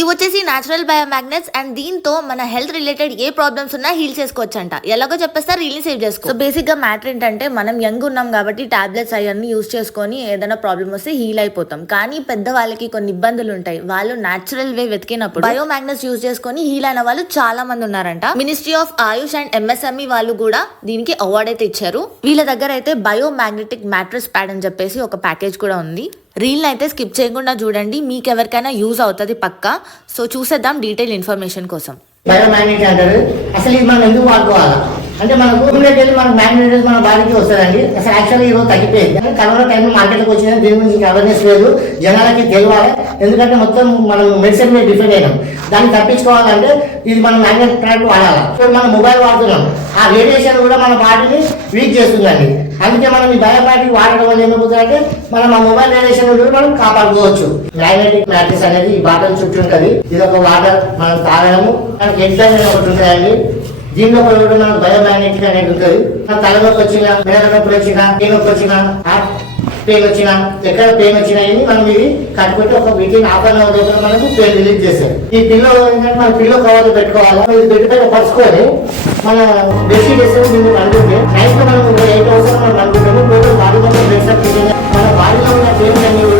ఇవి వచ్చేసి natural బయోమాగ్నెట్స్ and దీంతో మన హెల్త్ రిలేటెడ్ ఏ ప్రాబ్లమ్స్ ఉన్నా హీల్ చేసుకోవచ్చు అంట. ఎలాగో చెప్పేస్తారు, రీల్ని సేవ్ చేసుకో. సో బేసిక్ గా మ్యాటర్ ఏంటంటే మనం యంగ్ ఉన్నాం కాబట్టి టాబ్లెట్స్ అవన్నీ యూస్ చేసుకొని ఏదైనా ప్రాబ్లమ్ వస్తే హీల్ అయిపోతాం. కానీ పెద్ద వాళ్ళకి కొన్ని ఇబ్బందులు ఉంటాయి. వాళ్ళు న్యాచురల్ వే వెతికినప్పుడు బయోమాగ్నెట్స్ యూస్ చేసుకొని హీల్ అయిన వాళ్ళు చాలా మంది ఉన్నారంట. Ministry of Ayush and MSME వాళ్ళు కూడా దీనికి అవార్డ్ అయితే ఇచ్చారు. వీళ్ళ దగ్గర అయితే బయోమాగ్నెటిక్ మ్యాట్రెస్ ప్యాడ్ అని చెప్పేసి ఒక ప్యాకేజ్ కూడా ఉంది. రీల్ని అయితే స్కిప్ చేయకుండా చూడండి, మీకు ఎవరికైనా యూజ్ అవుతుంది పక్కా. సో చూసేద్దాం డీటెయిల్ ఇన్ఫర్మేషన్ కోసం. బయోమాగ్నెట్ అంటారు. అసలు ఇది మనం ఎందుకు వాడుకోవాలా అంటే మనకు భూమిలోకి వెళ్ళి మనకు మ్యాగ్నెటిక్ మన బాడీకి వస్తుందండి. అసలు యాక్చువల్గా ఈరోజు తగ్గిపోయింది. కరోనా టైంలో మార్కెట్లోకి వచ్చింది, దీని గురించి అవేర్నెస్ లేదు, జనాలకి తెలియాలి. ఎందుకంటే మొత్తం మనం మెడిసిన్ మీద డిపెండ్ అయినాం. దాన్ని తప్పించుకోవాలంటే ఇది మనం మ్యాగ్నెట్ ప్యాడ్ వాడాలి. ఇప్పుడు మనం మొబైల్ వాడుతున్నాం, ఆ రేడియేషన్ కూడా మన బాడీని వీక్ చేస్తుందండి. అందుకే మనం ఈ బయోమాగ్నెటిక్ వాడడం వల్ల ఏమైపోతుందంటే మనం ఆ మొబైల్ రేడియేషన్ కూడా మనం కాపాడుకోవచ్చు. మ్యాగ్నెటిక్ మ్యాట్రెస్ అనేది ఈ బాటల్ చుట్టూ ఉంటుంది. ఇది ఒక వాటర్ మనం తాగడము, మనకి ఎగ్జామ్ అనేది ఒకటి ఉంటాయండి. దీనిలో కూడా మనకు బయోమాగ్నెటిక్ అనేది ఉంటుంది. మన తలనొప్పి వచ్చినా, మెడ నొప్పి వచ్చినా, పెయిన్ నొప్పి వచ్చినా, హార్ట్ పెయిన్ వచ్చినా, ఎక్కడ పెయిన్ వచ్చినా మనం ఇది కట్టుకుంటే ఒక వితిన్ హాఫ్ అన్ అవర్ దగ్గర మనకు పెయిన్ రిలీజ్ చేస్తారు. ఈ పిల్లో ఏంటంటే మన పిల్లో కవర్లు పెట్టుకోవాలి. ఇది బెడ్ పైన పరుచుకొని మన బెడ్షీట్ వేసుకొని దీన్ని అనుకుంటే నైట్ మనం 8 అవర్స్ మనం అనుకుంటాము. బాడీ మొత్తం మన బాడీలో ఉన్న పెయిన్ అనేది